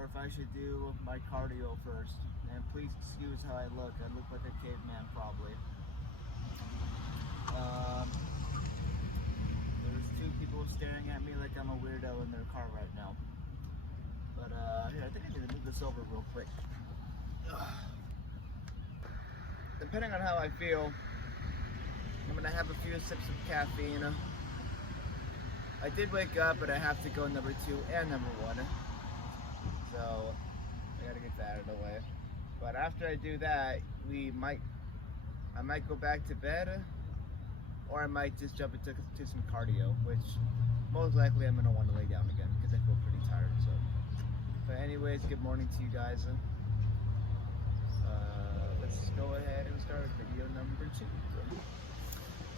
or if I should do my cardio first. And please excuse how I look. I look like a caveman probably. There's two people staring at me like I'm a weirdo in their car right now. But here, I think I need to move this over real quick. Depending on how I feel, I'm gonna have a few sips of caffeine. I did wake up, but I have to go number 2 and number 1. So I gotta get that out of the way. But after I do that, I might go back to bed, or I might just jump into some cardio, which most likely I'm gonna want to lay down again because I feel pretty tired. So, but anyways, good morning to you guys. Let's go ahead and start video number 2.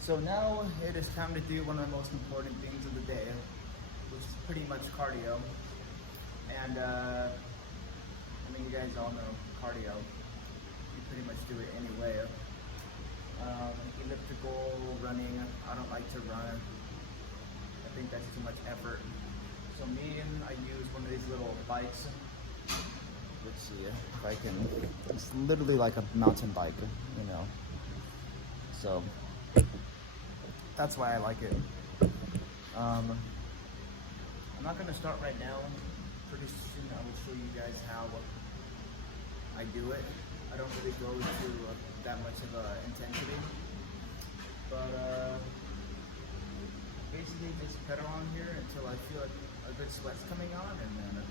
So now it is time to do one of the most important things of the day, which is pretty much cardio. And I mean, you guys all know cardio. You pretty much do it anyway. Elliptical, running. I don't like to run. I think that's too much effort. So I use one of these little bikes. Let's see if I can. It's literally like a mountain bike, you know. So that's why I like it. I'm not gonna start right now. Pretty soon I will show you guys how I do it. I don't really go to that much of intensity, but basically just pedal on here until I feel like a good sweat's coming on, and then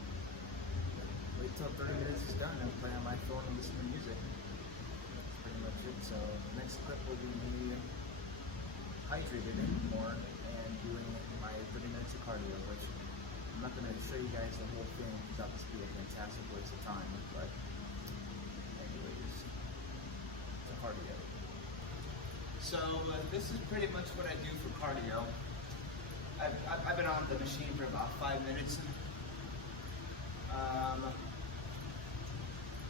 wait till 30 minutes is done and play on my phone and listen to music. That's pretty much it. So next clip will be me hydrated more and doing my 30 minutes of cardio, which I'm not going to show you guys the whole thing because that would be a fantastic waste of time, but anyways, the cardio. So this is pretty much what I do for cardio. I've been on the machine for about 5 minutes.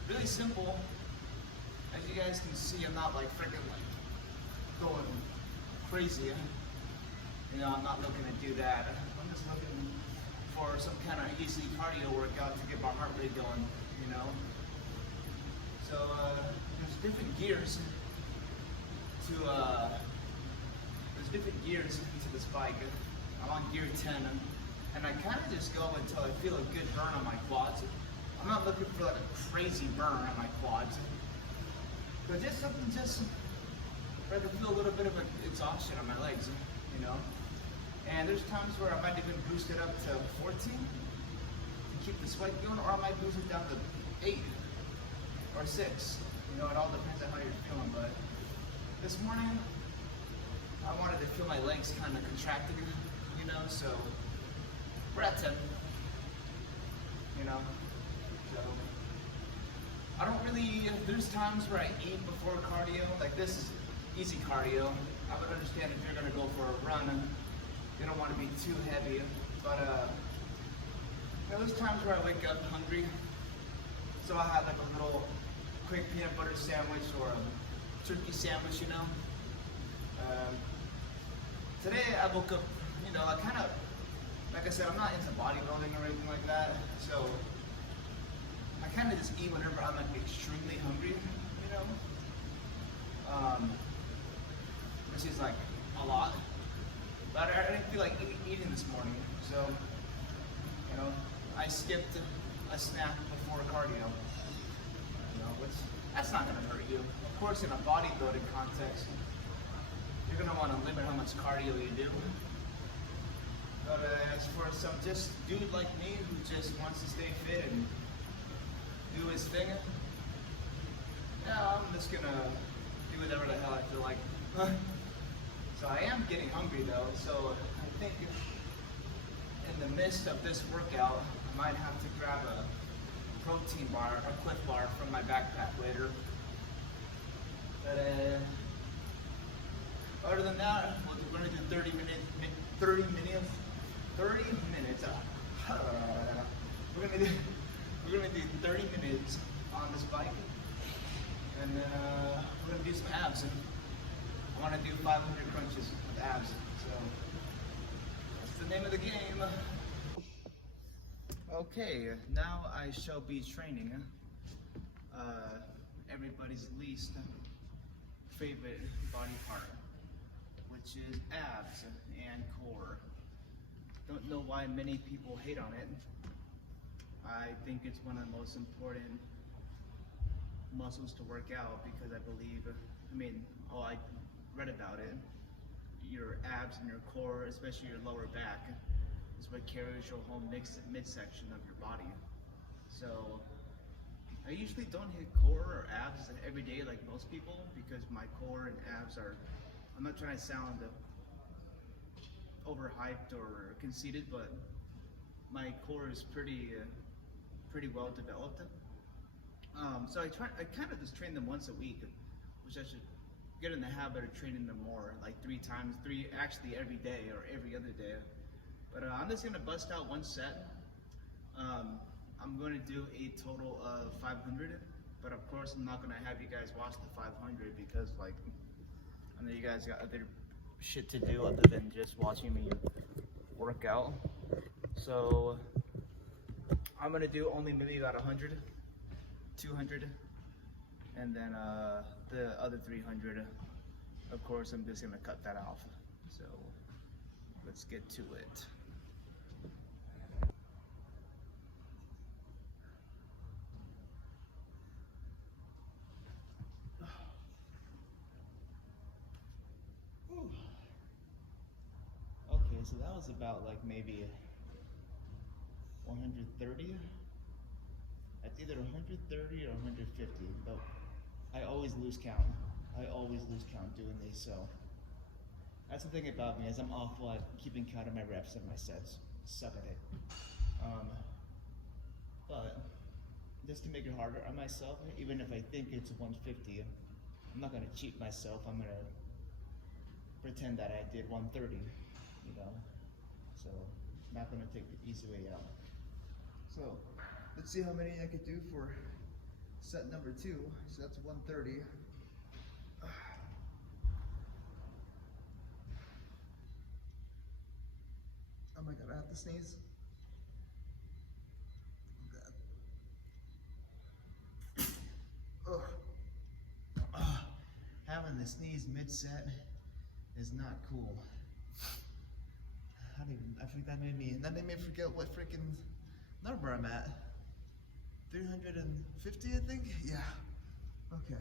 Really simple. As you guys can see, I'm not like freaking like going crazy. You know, I'm not looking to do that. I'm just looking for some kind of easy cardio workout to get my heart rate going, you know. So there's different gears to this bike. I'm on gear 10, and I kind of just go until I feel a good burn on my quads. I'm not looking for like a crazy burn on my quads, but just something where I can feel a little bit of an exhaustion on my legs, you know. And there's times where I might even boost it up to 14 to keep the sweat going, or I might boost it down to 8 or 6. You know, it all depends on how you're feeling. But this morning, I wanted to feel my legs kind of contracted, you know, so we're at 10, you know. So I don't really, there's times where I eat before cardio, like this is easy cardio. I would understand if you're gonna go for a run, you don't want to be too heavy, but you know, there's times where I wake up hungry, so I have like a little quick peanut butter sandwich or a turkey sandwich, you know. Today I woke up, you know, I kind of, like I said, I'm not into bodybuilding or anything like that, so I kind of just eat whenever I'm like extremely hungry, you know. Which is like a lot. But I didn't feel like eating this morning, so, you know, I skipped a snack before cardio. You know, which, that's not gonna hurt you. Of course, in a bodybuilding context, you're gonna wanna limit how much cardio you do. But as for some just dude like me who just wants to stay fit and do his thing, yeah, I'm just gonna do whatever the hell I feel like. So I am getting hungry though, so I think in the midst of this workout, I might have to grab a protein bar, a Cliff Bar from my backpack later. But other than that, we're gonna do 30 minutes. We're gonna do 30 minutes on this bike, and then we're gonna do some abs. And I want to do 500 crunches with abs, so that's the name of the game. Okay, now I shall be training everybody's least favorite body part, which is abs and core. Don't know why many people hate on it. I think it's one of the most important muscles to work out because I believe, I read about it. Your abs and your core, especially your lower back, is what carries your whole midsection of your body. So I usually don't hit core or abs every day like most people because my core and abs are, I'm not trying to sound overhyped or conceited, but my core is pretty well developed. So I kind of just train them once a week, which I should get in the habit of training them more, like actually every day or every other day. But I'm just gonna bust out one set. I'm going to do a total of 500, but of course I'm not gonna have you guys watch the 500 because I know you guys got other shit to do other than just watching me work out. So I'm gonna do only maybe about 100, 200, and then the other 300, of course, I'm just gonna cut that off. So let's get to it. Okay, so that was about like maybe 130. It's either 130 or 150, but I always lose count. I always lose count doing these, so that's the thing about me is I'm awful at keeping count of my reps and my sets. Suck at it. But just to make it harder on myself, even if I think it's 150, I'm not gonna cheat myself. I'm gonna pretend that I did 130, you know? So I'm not gonna take the easy way out. So let's see how many I could do for set number 2. So that's 130. Oh my god, I have to sneeze. Oh god. Having the sneeze mid-set is not cool. I think that made me forget what freaking number I'm at. 350, I think? Yeah. Okay.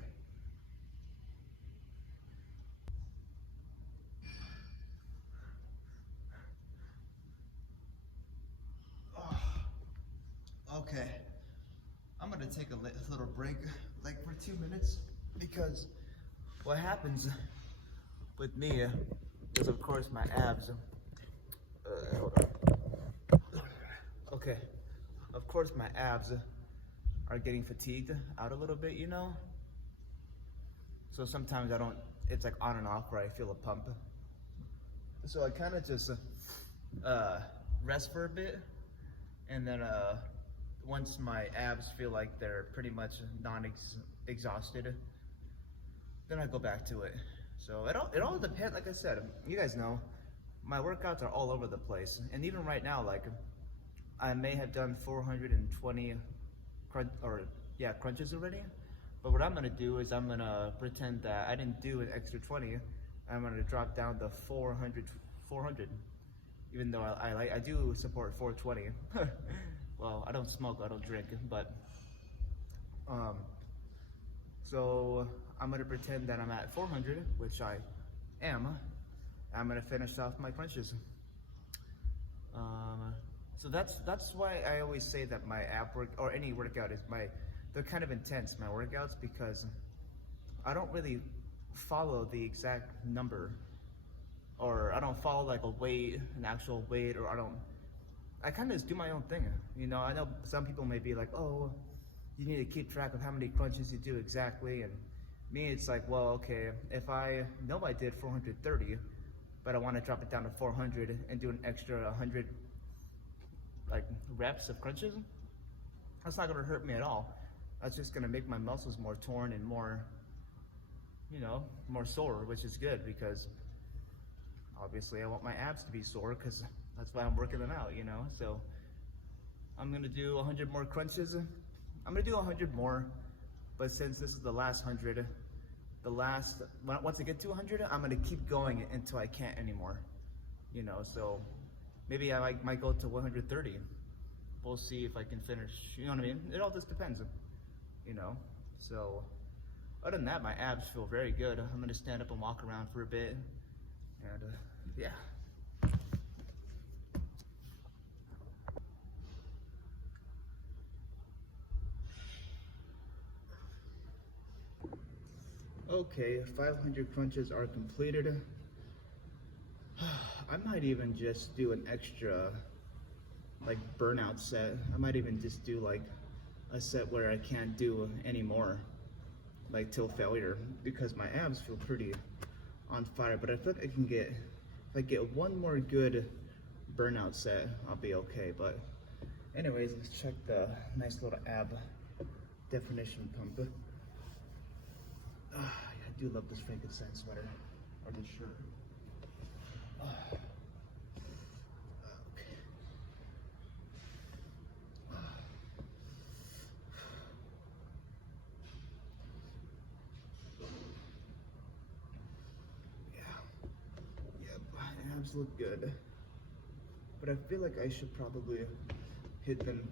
Okay. I'm gonna take a little break, like for 2 minutes, because what happens with me is, of course, my abs. Hold on. Okay. Of course, my abs are getting fatigued out a little bit, you know? So sometimes it's like on and off where I feel a pump. So I kind of just rest for a bit, and then once my abs feel like they're pretty much non-exhausted, then I go back to it. So it all depends. Like I said, you guys know, my workouts are all over the place, and even right now, like I may have done 420 crunches already. But what I'm gonna do is I'm gonna pretend that I didn't do an extra 20. I'm gonna drop down to 400, even though I do support 420. Well, I don't smoke, I don't drink, but so I'm gonna pretend that I'm at 400, which I am. I'm gonna finish off my crunches. So that's why I always say that my ab work or any workout they're kind of intense, my workouts, because I don't really follow the exact number, or I don't follow like an actual weight, or I kind of just do my own thing. You know, I know some people may be like, oh, you need to keep track of how many crunches you do exactly, and me, it's like, well, okay, if I know I did 430, but I want to drop it down to 400 and do an extra 100 like reps of crunches, that's not gonna hurt me at all. That's just gonna make my muscles more torn and more, you know, more sore, which is good because obviously I want my abs to be sore because that's why I'm working them out, you know. So I'm gonna do 100 more crunches. I'm gonna do 100 more, but since this is the last 100, once I get to 100, I'm gonna keep going until I can't anymore. You know, so maybe I might go to 130. We'll see if I can finish, you know what I mean? It all just depends, you know? So, other than that, my abs feel very good. I'm gonna stand up and walk around for a bit, and yeah. Okay, 500 crunches are completed. I might even just do an extra, like, burnout set. I might even just do like a set where I can't do any more, like till failure, because my abs feel pretty on fire. But I feel like I can get, if I get one more good burnout set, I'll be okay. But anyways, let's check the nice little ab definition pump. I do love this Frankenstein sweater, or this shirt. Okay. Yeah, my abs look good, but I feel like I should probably hit them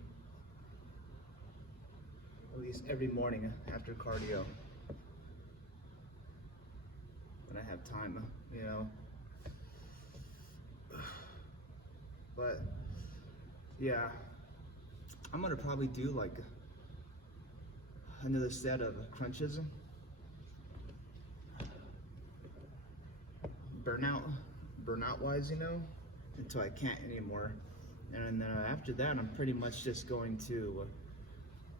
at least every morning after cardio when I have time, you know. But yeah, I'm gonna probably do like another set of crunches, burnout wise, you know, until I can't anymore. And then after that, I'm pretty much just going to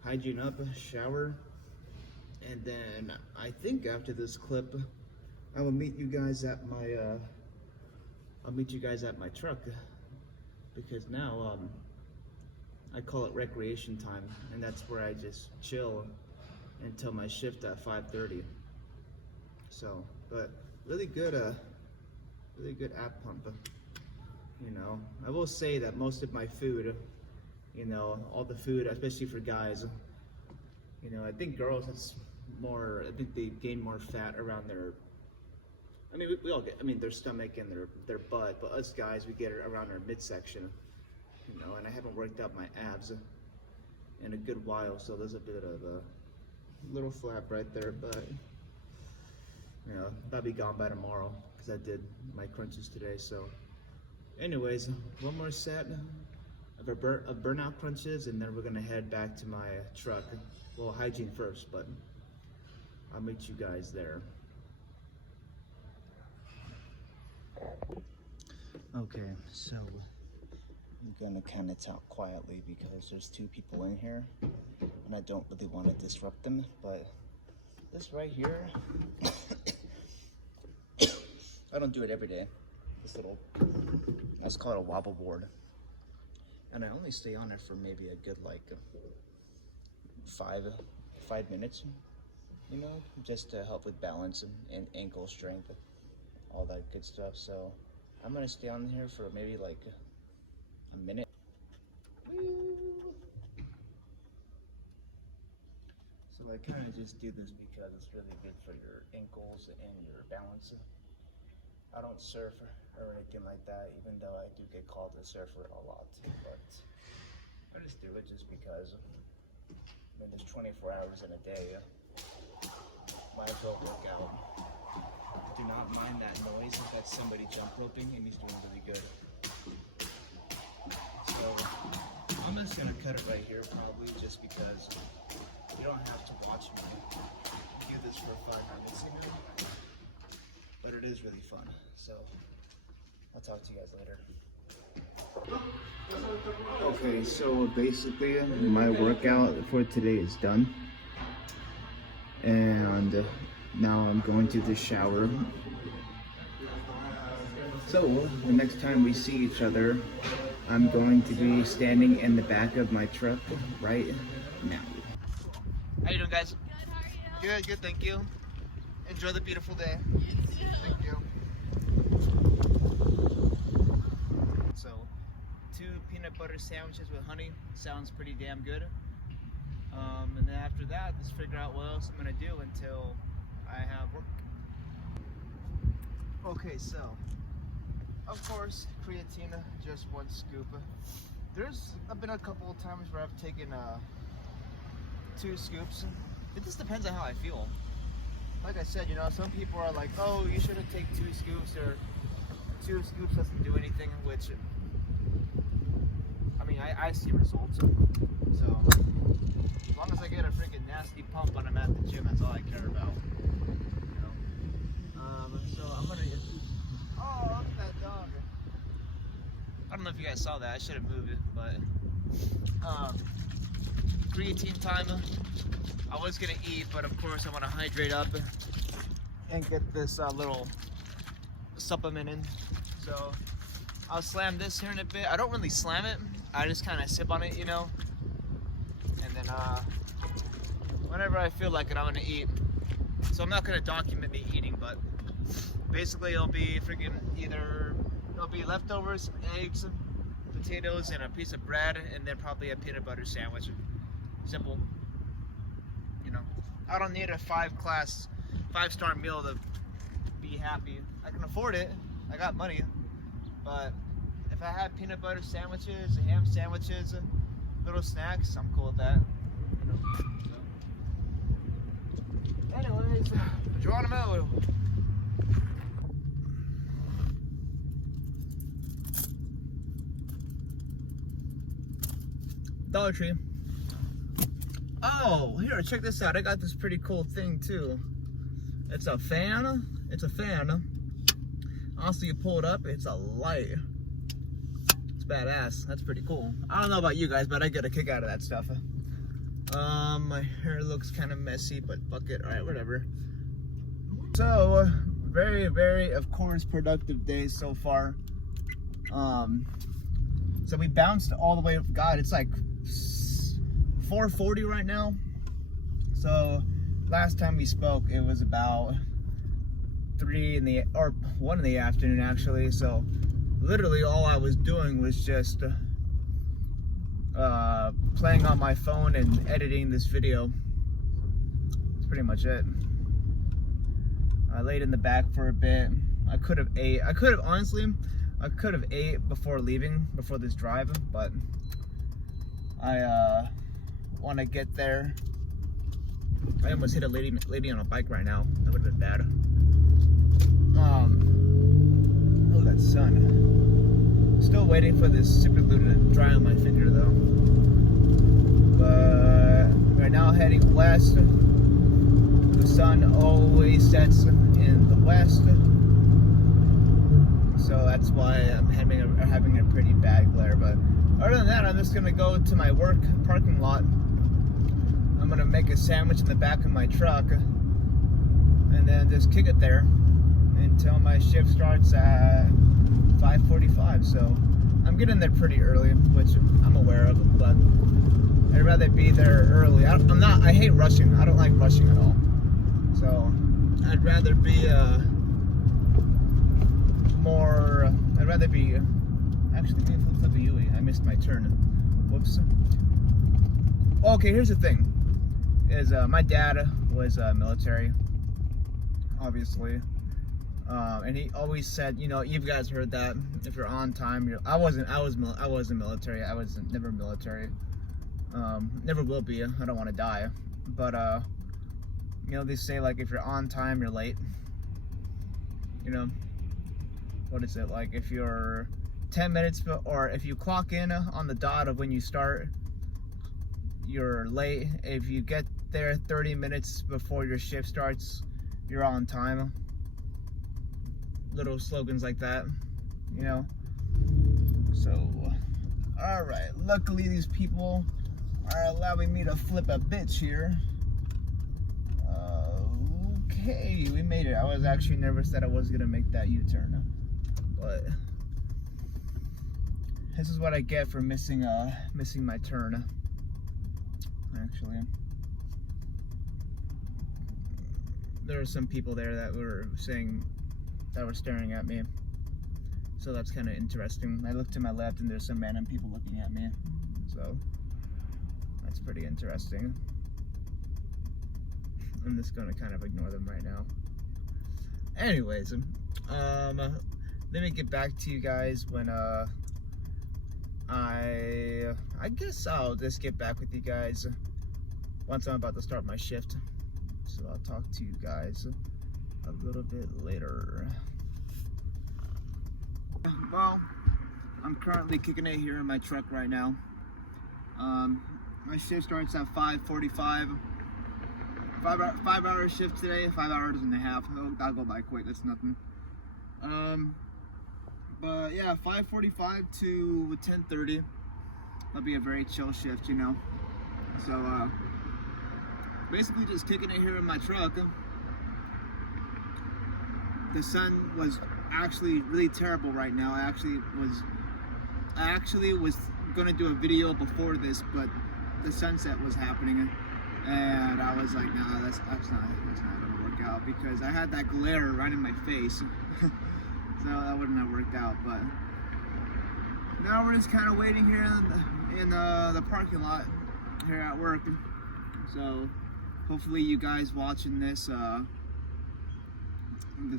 hygiene up, shower, and then I think after this clip, I will meet you guys at my truck, because now I call it recreation time, and that's where I just chill until my shift at 5:30. So, but really good ab pump. You know, I will say that most of my food, you know, all the food, especially for guys, you know, I think girls, it's more, I think they gain more fat around their, I mean, we all get, I mean, their stomach and their butt, but us guys, we get it around our midsection, you know, and I haven't worked out my abs in a good while, so there's a bit of a little flap right there, but, you know, that'll be gone by tomorrow, because I did my crunches today. So anyways, one more set of burnout crunches, and then we're gonna head back to my truck. Well, hygiene first, but I'll meet you guys there. Okay, so I'm gonna kind of talk quietly because there's two people in here and I don't really want to disrupt them, but this right here, I don't do it every day. This little, let's call it a wobble board, and I only stay on it for maybe a good like 5 minutes, you know, just to help with balance and ankle strength, all that good stuff. So I'm gonna stay on here for maybe like a minute. Woo. So I kind of just do this because it's really good for your ankles and your balance. I don't surf or anything like that, even though I do get called a surfer a lot, but I just do it just because, I mean, there's 24 hours in a day, might as well work out. Do not mind that noise. If that's somebody jump roping, and he's doing really good. So I'm just gonna cut it right here, probably, just because you don't have to watch me do this for 5 minutes, you know? But it is really fun. So I'll talk to you guys later. Okay, so basically my workout for today is done, and now I'm going to the shower. So the next time we see each other, I'm going to be standing in the back of my truck right now. How you doing, guys? Good, how are you? Good, thank you. Enjoy the beautiful day. Thank you. So 2 p.m. peanut butter sandwiches with honey. Sounds pretty damn good. And then after that, just figure out what else I'm gonna do until I have work. Okay, so of course, creatine, just 1 scoop. There's been a couple of times where I've taken 2 scoops. It just depends on how I feel. Like I said, you know, some people are like, oh, you shouldn't take 2 scoops, or 2 scoops doesn't do anything, which, I mean, I see results. So, as long as I get a freaking nasty pump when I'm at the gym, that's all I care about. You know? So I'm gonna get, oh, look at that dog. I don't know if you guys saw that, I should have moved it, but, creatine time. I was gonna eat, but of course I want to hydrate up and get this little supplement in. So I'll slam this here in a bit. I don't really slam it. I just kind of sip on it, you know. And then whenever I feel like it, I'm gonna eat. So I'm not gonna document me eating, but basically it'll be freaking it'll be leftovers, some eggs, potatoes, and a piece of bread, and then probably a peanut butter sandwich. Simple. You know, I don't need a 5-star meal to be happy. I can afford it. I got money. But if I had peanut butter sandwiches, ham sandwiches, little snacks, I'm cool with that. You know? So. Anyways, Geronimo. Dollar Tree. Oh, here, check this out. I got this pretty cool thing too. It's a fan. It's a fan. Also, you pull it up, it's a light. It's badass. That's pretty cool. I don't know about you guys, but I get a kick out of that stuff. My hair looks kind of messy, but fuck it. Alright, whatever. So, very, very, of course, productive day so far. So we bounced all the way, God, it's like 4:40 right now. So last time we spoke, it was about 1 in the afternoon actually. So literally all I was doing was just playing on my phone and editing this video. That's pretty much it. I laid in the back for a bit. I could have ate before leaving, before this drive, but I want to get there. I almost hit a lady on a bike right now. That would have been bad. Oh, that sun. Still waiting for this super glue to dry on my finger though. But right now heading west. The sun always sets in the west. So that's why I'm having a pretty bad glare. But other than that, I'm just gonna go to my work parking lot. I'm gonna make a sandwich in the back of my truck and then just kick it there until my shift starts at 5:45. So I'm getting there pretty early, which I'm aware of, but I'd rather be there early. I hate rushing. I don't like rushing at all. So I'd rather be actually, let me flip the UE. I missed my turn. Whoops. Okay, here's the thing. Is my dad was military, obviously, and he always said, you know, you guys heard that if you're on time, I wasn't military. I was never military. Never will be. I don't want to die, but you know, they say like if you're on time, you're late. You know, what is it like if you're 10 minutes or if you clock in on the dot of when you start, you're late. If you get there 30 minutes before your shift starts, you're on time. Little slogans like that, you know. So, all right. Luckily, these people are allowing me to flip a bitch here. Okay, we made it. I was actually nervous that I was gonna make that U-turn, but this is what I get for missing my turn. Actually, there were some people there that were staring at me. So that's kind of interesting. I look to my left and there's some random people looking at me. So that's pretty interesting. I'm just gonna kind of ignore them right now. Anyways, let me get back to you guys when I guess I'll just get back with you guys once I'm about to start my shift. So I'll talk to you guys a little bit later. Well, I'm currently kicking it here in my truck right now. My shift starts at 5:45. 5-hour shift today, 5 hours and a half. That'll go by quick, that's nothing. But yeah, 5:45 to 10:30. That'll be a very chill shift, you know. So basically just kicking it here in my truck. The sun was actually really terrible right now. I actually was gonna do a video before this, but the sunset was happening, and I was like, nah, that's not gonna work out, because I had that glare right in my face. So that wouldn't have worked out. But now we're just kind of waiting here in the parking lot here at work. So hopefully you guys watching this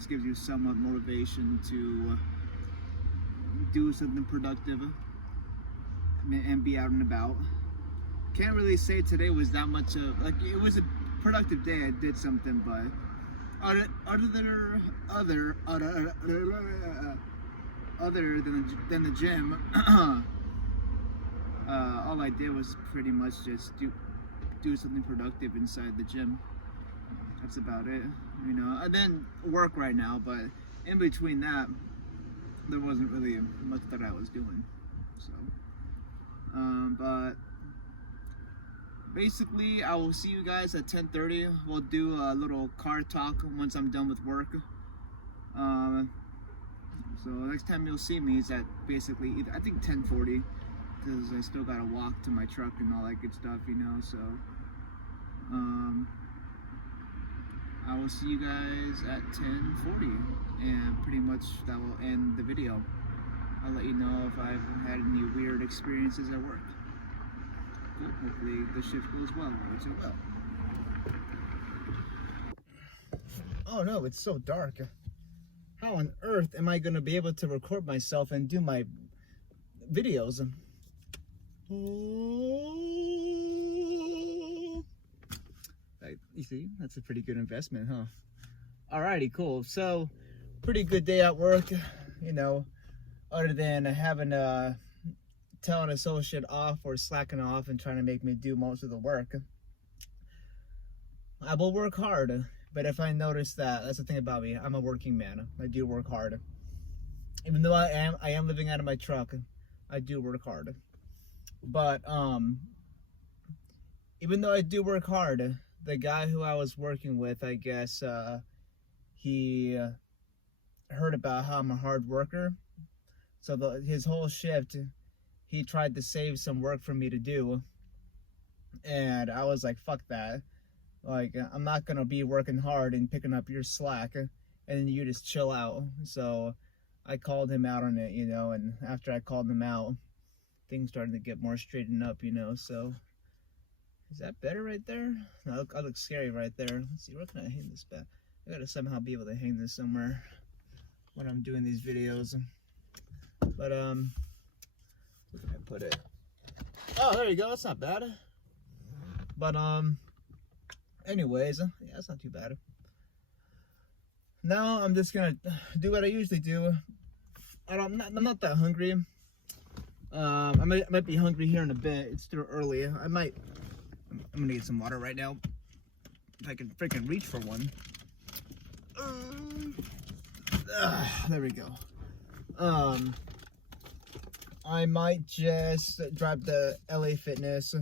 gives you somewhat motivation to do something productive and be out and about. Can't really say today was that much of, like, it was a productive day. I did something, but other than the gym, all I did was pretty much just do something productive inside the gym. That's about it, you know. And then work right now, but in between that, there wasn't really much that I was doing. So, but basically, I will see you guys at 10:30. We'll do a little car talk once I'm done with work. So next time you'll see me is at basically, I think 10:40, because I still gotta walk to my truck and all that good stuff, you know. So, I will see you guys at 10:40, and pretty much that will end the video. I'll let you know if I've had any weird experiences at work. Cool. Hopefully the shift goes well, which it will. Oh no, it's so dark. How on earth am I going to be able to record myself and do my videos? You see, that's a pretty good investment, huh? Alrighty, cool. So, pretty good day at work, you know, other than having tell an associate off or slacking off and trying to make me do most of the work. I will work hard, but if I notice that's the thing about me, I'm a working man. I do work hard. Even though I am living out of my truck, I do work hard. But even though I do work hard, the guy who I was working with, I guess he heard about how I'm a hard worker. So his whole shift, he tried to save some work for me to do. And I was like, fuck that. Like, I'm not gonna be working hard and picking up your slack and then you just chill out. So I called him out on it, you know, and after I called him out, things started to get more straightened up, you know. So is that better right there? No, I look scary right there. Let's see, where can I hang this back? I gotta somehow be able to hang this somewhere when I'm doing these videos. But where can I put it? Oh, there you go. That's not bad. But anyways, yeah, that's not too bad. Now I'm just gonna do what I usually do. I'm not that hungry. I might be hungry here in a bit. It's still early. I'm gonna get some water right now, if I can freaking reach for one. There we go. I might just drive to LA Fitness,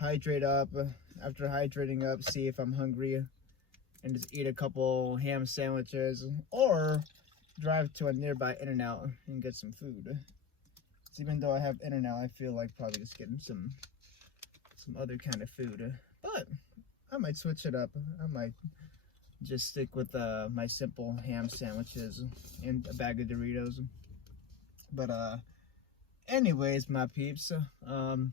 hydrate up. After hydrating up, see if I'm hungry, and just eat a couple ham sandwiches, or drive to a nearby In-N-Out and get some food. So even though I have In-N-Out, I feel like probably just getting some other kind of food. But I might switch it up. I might just stick with my simple ham sandwiches and a bag of Doritos. But anyways, my peeps, I'm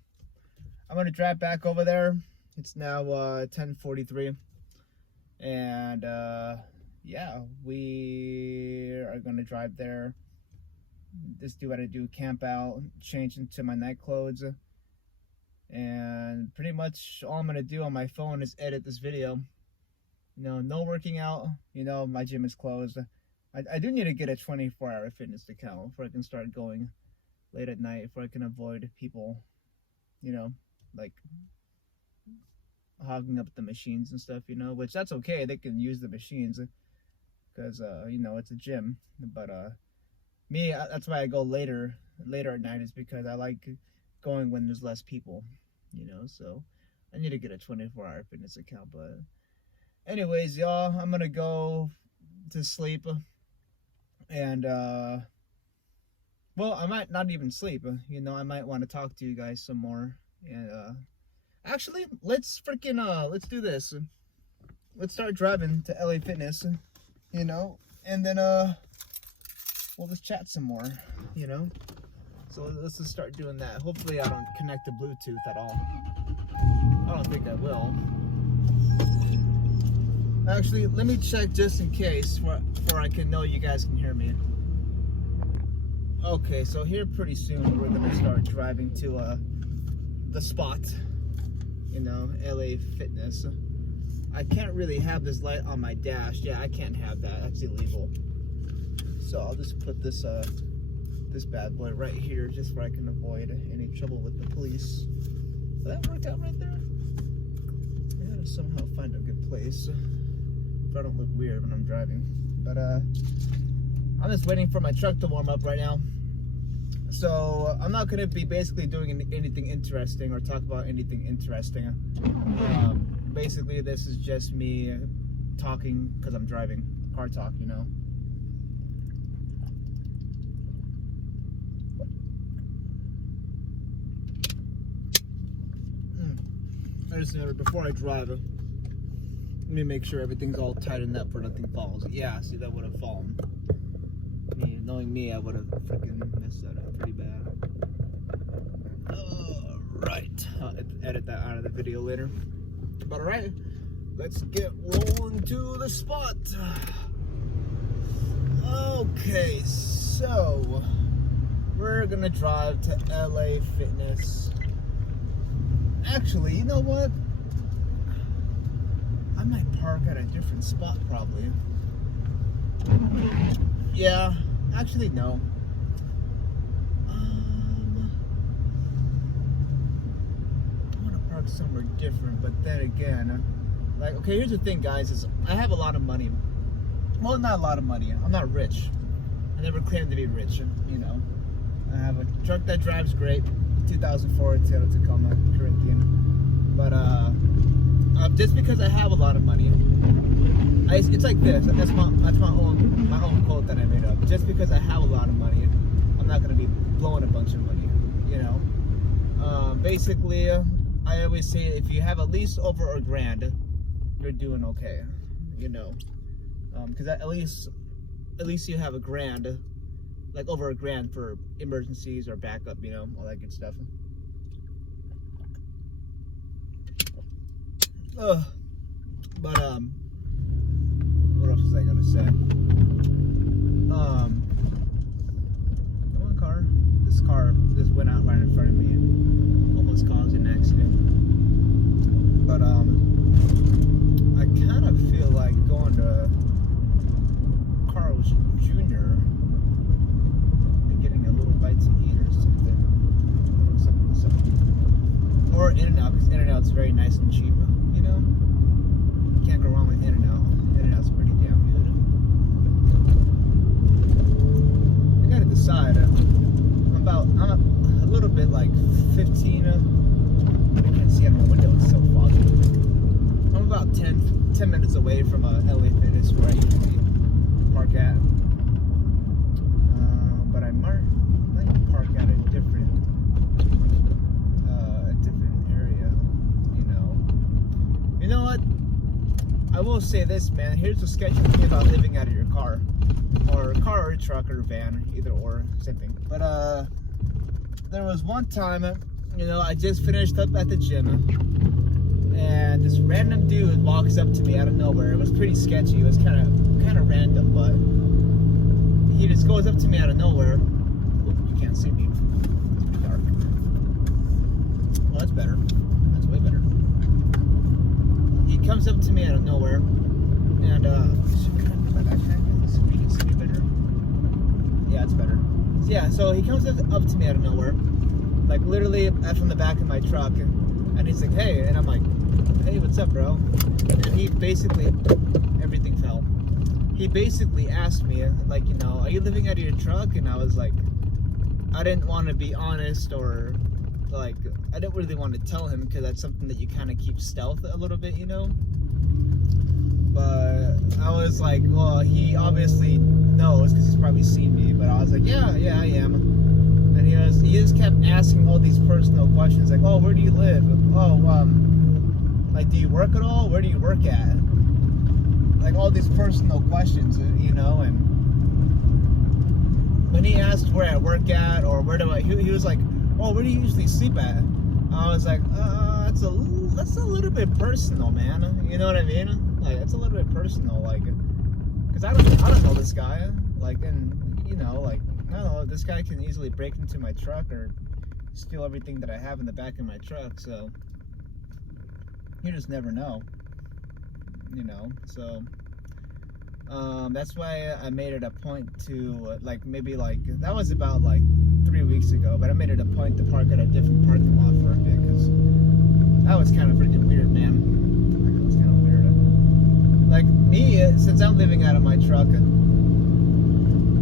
gonna drive back over there. It's now 10:43, and yeah, we are gonna drive there. Just do what I do, camp out, change into my night clothes, and pretty much all I'm gonna do on my phone is edit this video. You know, no working out. You know, my gym is closed. I do need to get a 24-hour fitness account before I can start going late at night, before I can avoid people, you know, like hogging up the machines and stuff, you know, which that's okay. They can use the machines because, you know, it's a gym. But me, that's why I go later at night, is because I like going when there's less people, you know, so I need to get a 24-hour fitness account. But anyways, y'all, I'm gonna go to sleep, and well, I might not even sleep, you know, I might want to talk to you guys some more. And actually, let's do this. Let's start driving to LA Fitness, you know, and then we'll just chat some more, you know. So let's just start doing that. Hopefully I don't connect to Bluetooth at all. I don't think I will. Actually, let me check just in case, for I can know you guys can hear me. Okay, so here pretty soon we're gonna start driving to the spot, you know, LA Fitness. I can't really have this light on my dash. Yeah, I can't have that. That's illegal. So I'll just put this this bad boy right here, just where I can avoid any trouble with the police. Did that work out right there? I gotta somehow find a good place so I don't look weird when I'm driving. But I'm just waiting for my truck to warm up right now. So I'm not gonna be basically doing anything interesting or talk about anything interesting. Basically, this is just me talking because I'm driving. Car talk, you know. I just never, before I drive, let me make sure everything's all tightened up where nothing falls. Yeah, see, that would have fallen. Knowing me, I would have freaking messed that up pretty bad. Alright, I'll edit that out of the video later. But alright, let's get rolling to the spot. Okay, so we're gonna drive to LA Fitness. Actually, you know what? I might park at a different spot probably. Yeah, actually no. I want to park somewhere different, but then again, like, okay, here's the thing, guys, is I have a lot of money. Well, not a lot of money. I'm not rich. I never claimed to be rich, you know. I have a truck that drives great. 2004 Toyota Tacoma Corinthian, but just because I have a lot of money, it's like this. That's my own quote that I made up. Just because I have a lot of money, I'm not gonna be blowing a bunch of money, you know. Basically, I always say if you have at least over $1,000, you're doing okay, you know, because at least you have $1,000. Like over $1,000 for emergencies or backup, you know, all that good stuff. But what else was I gonna say? One car. This car just went out right in front of me and almost caused an accident. But I kind of feel like going to Carl's Jr. getting a little bite to eat or something. Or In-N-Out, because In-N-Out's very nice and cheap, you know? Can't go wrong with In-N-Out. In-N-Out's pretty damn good. I gotta decide. I'm a little bit like 15, I can't see out my window, it's so foggy. I'm about 10 minutes away from LA Fitness where I usually park at. But I might park at a different area, you know. You know what? I will say this, man. Here's the sketchy thing about living out of your car. Or car or truck or van, either or, same thing. But there was one time, you know, I just finished up at the gym, and this random dude walks up to me out of nowhere. It was pretty sketchy. It was kind of random, but he just goes up to me out of nowhere. Oop, you can't see me. It's pretty dark. Well, that's better. That's way better. He comes up to me out of nowhere, and my backpack. So you can see me better. Yeah, it's better. Yeah, so he comes up to me out of nowhere, like literally from the back of my truck, and he's like, "Hey," and I'm like, "Hey, what's up, bro?" And he basically, everything fell. He basically asked me, like, you know, "Are you living out of your truck?" And I was like, I didn't want to be honest, or like, I didn't really want to tell him, because that's something that you kind of keep stealth a little bit, you know. But I was like, well, he obviously knows because he's probably seen me. But I was like, yeah, I am. And he just kept asking all these personal questions, like, oh, where do you live? Oh, like, do you work at all? Where do you work at? Like, all these personal questions, you know. And when he asked where I work at, or where do I, he was like, oh, where do you usually sleep at? I was like, that's a little bit personal, man. You know what I mean? Like, it's a little bit personal, like, because I don't know this guy, like, and, you know, like, I don't know, this guy can easily break into my truck or steal everything that I have in the back of my truck, so you just never know, you know. So that's why I made it a point to, like, maybe, like, that was about, like, 3 weeks ago, but I made it a point to park at a different parking lot for a bit, because that was kind of freaking weird, man. Like me, since I'm living out of my truck,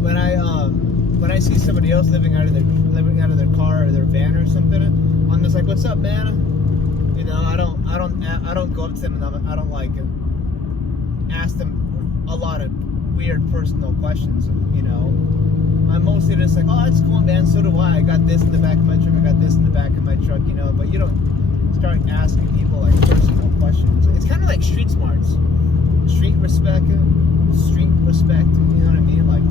when I see somebody else living out of their car or their van or something, I'm just like, "What's up, man?" You know, I don't go up to them, and I don't like ask them a lot of weird personal questions. You know, I'm mostly just like, "Oh, that's cool, man. So do I. I got this in the back of my truck. I got this in the back of my truck." You know, but you don't start asking people like personal questions. It's kind of like street smarts. Street respect, you know what I mean? Like,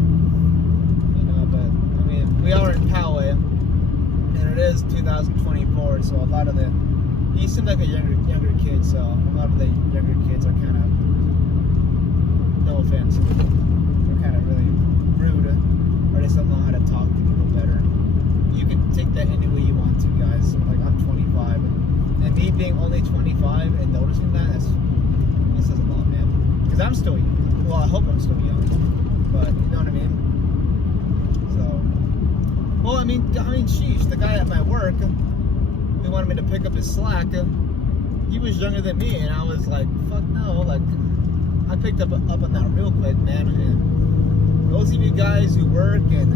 you know, but I mean, we are in Poway, and it is 2024, so a lot of he seems like a younger kid, so a lot of the younger kids are kind of, no offense, they're kind of really rude, or they just don't know how to talk to people better. You can take that any way you want to, guys. Like, I'm 25, and me being only 25 and noticing that says a lot, man. Because I'm still young. Well, I hope I'm still young. But, you know what I mean? So, well, I mean, sheesh, the guy at my work, he wanted me to pick up his slack. He was younger than me, and I was like, fuck no. Like, I picked up on that real quick, man. And those of you guys who work and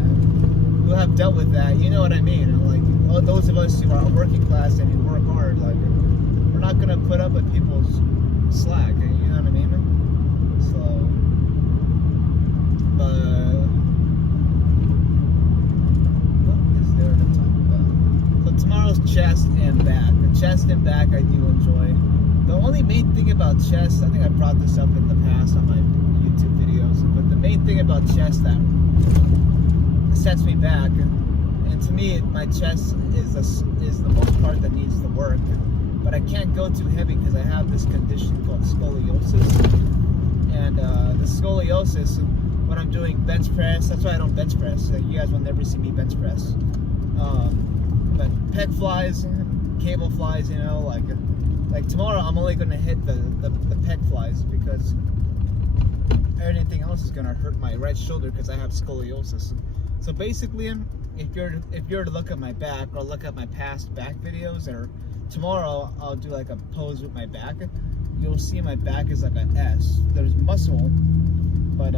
who have dealt with that, you know what I mean? Like, all those of us who are working class and who work hard, like, we're not going to put up with people's slack, you know what I mean? So, but what is there to talk about? So tomorrow's chest and back. The chest and back I do enjoy. The only main thing about chest, I think I brought this up in the past on my YouTube videos, but the main thing about chest that sets me back, and to me, my chest is the most part that needs the work. But I can't go too heavy because I have this condition called scoliosis. And the scoliosis, when I'm doing bench press, that's why I don't bench press. You guys will never see me bench press. But pec flies, cable flies, you know, like tomorrow I'm only going to hit the pec flies, because anything else is going to hurt my right shoulder because I have scoliosis. So basically, if you're to look at my back or look at my past back videos, or tomorrow I'll do like a pose with my back, you'll see my back is like an S. There's muscle, but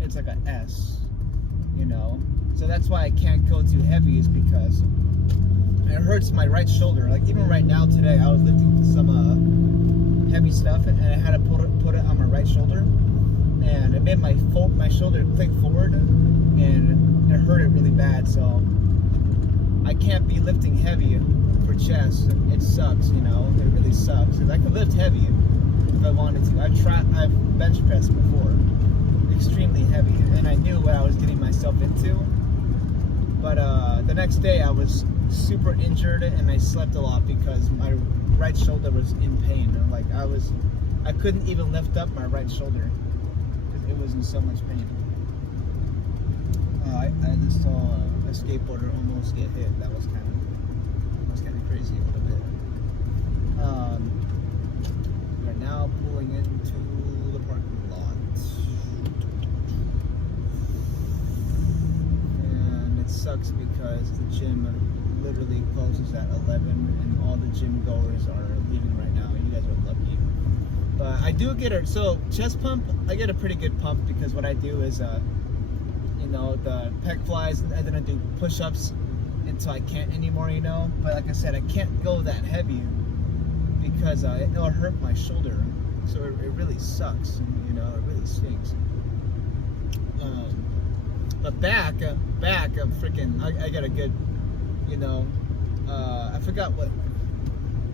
it's like an S, you know. So that's why I can't go too heavy, is because it hurts my right shoulder. Like even right now today, I was lifting some heavy stuff, and I had to put it on my right shoulder, and it made my shoulder click forward, and it hurt it really bad. So I can't be lifting heavy for chest. It sucks, you know. It really sucks. Cause I can lift heavy, but I wanted to. I've bench pressed before, extremely heavy, and I knew what I was getting myself into. But the next day I was super injured and I slept a lot because my right shoulder was in pain. Like I couldn't even lift up my right shoulder because it was in so much pain. I just saw a skateboarder almost get hit. That was kind of crazy a little bit. We're now pulling into the parking lot, and it sucks because the gym literally closes at 11, and all the gym goers are leaving right now. You guys are lucky. But I do get so chest pump, I get a pretty good pump because what I do is, the pec flies, and then I do push-ups until I can't anymore, But like I said, I can't go that heavy because it'll hurt my shoulder. So it really sucks, it really stinks. But back, I'm freaking, I got a good, I forgot what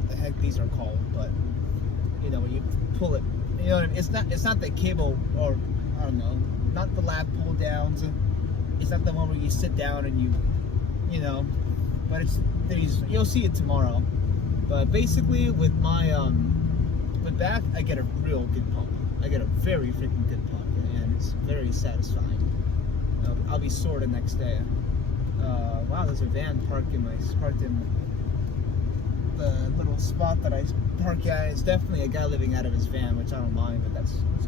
the heck these are called, but, when you pull it, what I mean? It's not the cable, or, I don't know, not the lat pull downs. It's not the one where you sit down and but it's these, you'll see it tomorrow. But basically with my, with back, I get a real good pump. I get a very freaking good pump, and it's very satisfying. I'll be sore the next day. Wow, there's a van parked in the little spot that I park at. It's definitely a guy living out of his van, which I don't mind, but that's cool.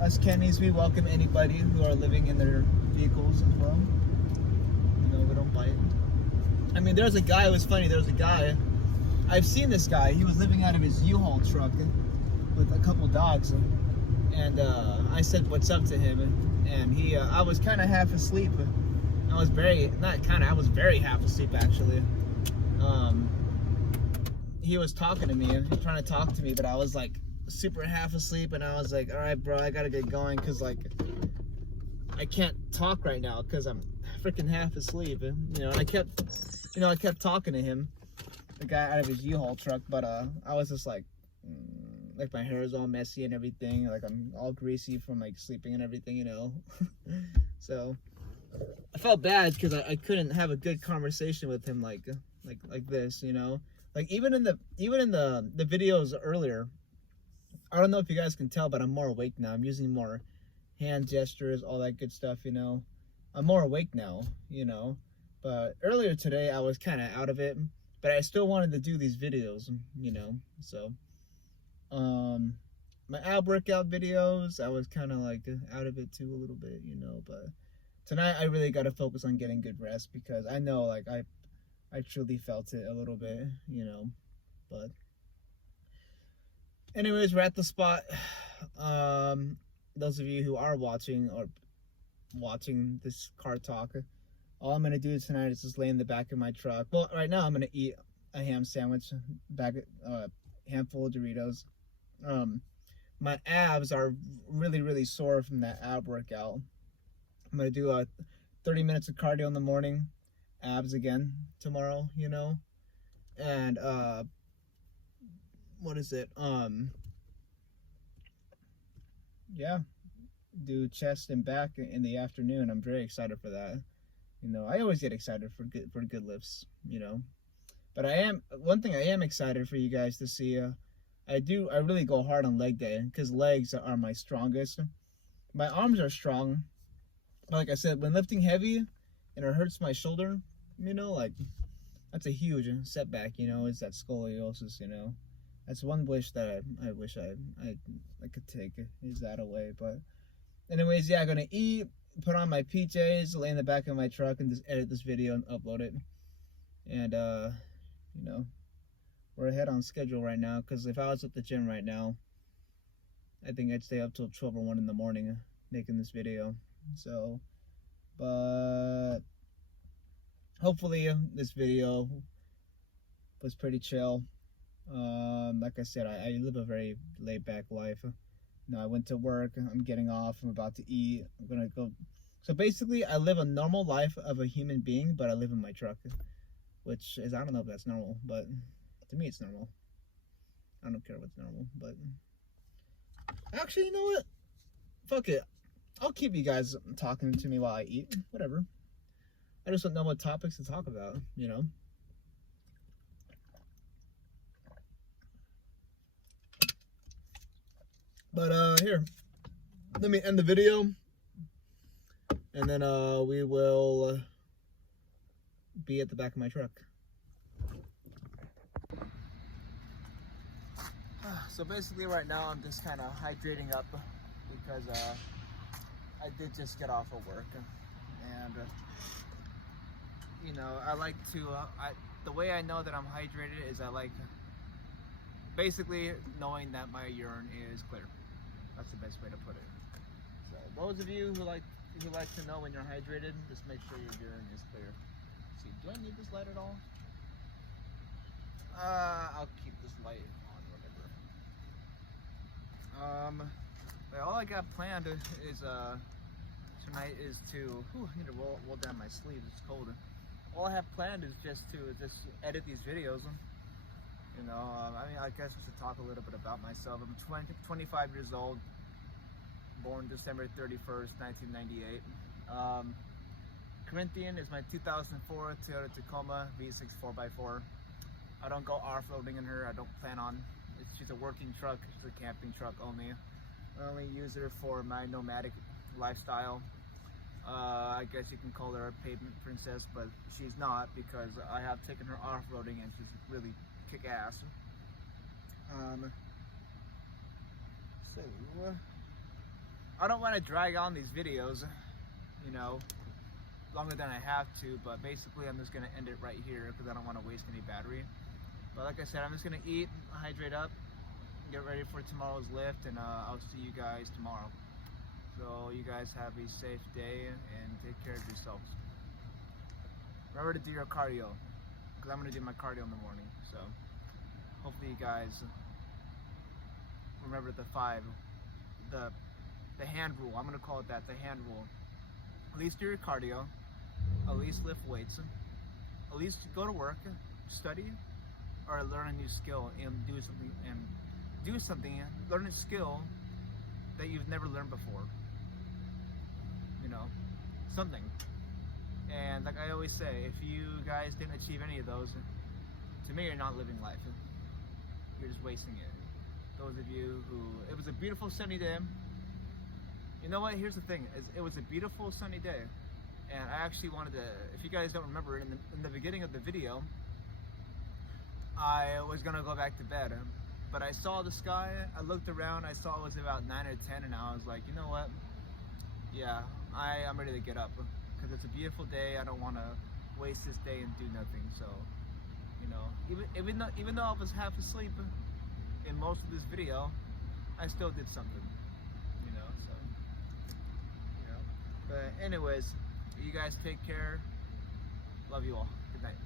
Us Kennys, we welcome anybody who are living in their vehicles as well. We don't bite. I mean, there's a guy, it was funny, there was a guy, I've seen this guy, he was living out of his U-Haul truck with a couple dogs, and I said what's up to him, and he, I was kind of half asleep. I was very half asleep actually. He was talking to me, trying to talk to me, but I was like super half asleep, and I was like, all right, bro, I gotta get going, because like I can't talk right now because I'm freaking half asleep. And I kept talking to him, the guy out of his U-Haul truck, but I was just like my hair is all messy and everything, like I'm all greasy from like sleeping and everything, So I felt bad because I couldn't have a good conversation with him like this, Like even in the videos earlier, I don't know if you guys can tell, but I'm more awake now. I'm using more hand gestures, all that good stuff, I'm more awake now, But earlier today, I was kind of out of it, but I still wanted to do these videos, So, my ab workout videos, I was kind of like out of it too a little bit, But tonight, I really got to focus on getting good rest because I know, like, I truly felt it a little bit, But anyways, we're at the spot. Those of you who are watching this car talk, all I'm going to do tonight is just lay in the back of my truck. Well, right now I'm going to eat a ham sandwich, handful of Doritos. My abs are really, really sore from that ab workout. I'm going to do 30 minutes of cardio in the morning, abs again tomorrow, and what is it? Yeah, do chest and back in the afternoon. I'm very excited for that. I always get excited for good lifts, But one thing I am excited for you guys to see. I really go hard on leg day because legs are my strongest. My arms are strong, but like I said, when lifting heavy and it hurts my shoulder, like that's a huge setback. Is that scoliosis? That's one wish that I wish I could take, is that away. But anyways, yeah, I'm gonna eat, put on my PJs, lay in the back of my truck, and just edit this video and upload it. And we're ahead on schedule right now, because if I was at the gym right now, I think I'd stay up till 12 or 1 in the morning making this video. So, but hopefully this video was pretty chill. Like I said, I live a very laid-back life. I went to work, I'm getting off, I'm about to eat, I'm gonna go. So basically, I live a normal life of a human being, but I live in my truck, which is, I don't know if that's normal, but to me it's normal. I don't care what's normal, but actually, you know what? Fuck it. I'll keep you guys talking to me while I eat. Whatever. I just don't know what topics to talk about, you know? But, here. Let me end the video. And then, we will be at the back of my truck. So basically right now I'm just kind of hydrating up because I did just get off of work, and you know, I like to the way I know that I'm hydrated is I like basically knowing that my urine is clear. That's the best way to put it. So those of you who like to know when you're hydrated, just make sure your urine is clear. Let's see, do I need this light at all? I'll keep this light on, whatever. All I got planned is tonight is to I need to roll down my sleeves, it's cold. All I have planned is just to edit these videos. You know, I mean, I guess I should talk a little bit about myself. I'm 25 years old, born December 31st, 1998. Corinthian is my 2004 Toyota Tacoma V6 4x4. I don't go off-roading in her. I don't plan on. She's a working truck. She's a camping truck only. I only use her for my nomadic lifestyle. I guess you can call her a pavement princess, but she's not, because I have taken her off-roading and she's really kick-ass. So I don't want to drag on these videos, you know, longer than I have to, but basically I'm just going to end it right here because I don't want to waste any battery. But like I said, I'm just going to eat, hydrate up, get ready for tomorrow's lift, and I'll see you guys tomorrow. So you guys have a safe day and take care of yourselves. Remember to do your cardio, because I'm going to do my cardio in the morning. So hopefully you guys remember the hand rule. I'm going to call it that, the hand rule. At least do your cardio, at least lift weights, at least go to work, study, or learn a new skill and learn a skill that you've never learned before. You know, something. And like I always say, if you guys didn't achieve any of those, to me, you're not living life. You're just wasting it. Those of you who, it was a beautiful sunny day. You know what? Here's the thing. It was a beautiful sunny day. And I actually wanted to, if you guys don't remember, in the beginning of the video, I was going to go back to bed. But I saw the sky, I looked around, I saw it was about 9 or 10, and I was like, you know what? Yeah, I'm ready to get up. Because it's a beautiful day, I don't want to waste this day and do nothing. So, you know, even though I was half asleep in most of this video, I still did something. You know, so, you know. But anyways, you guys take care. Love you all. Good night.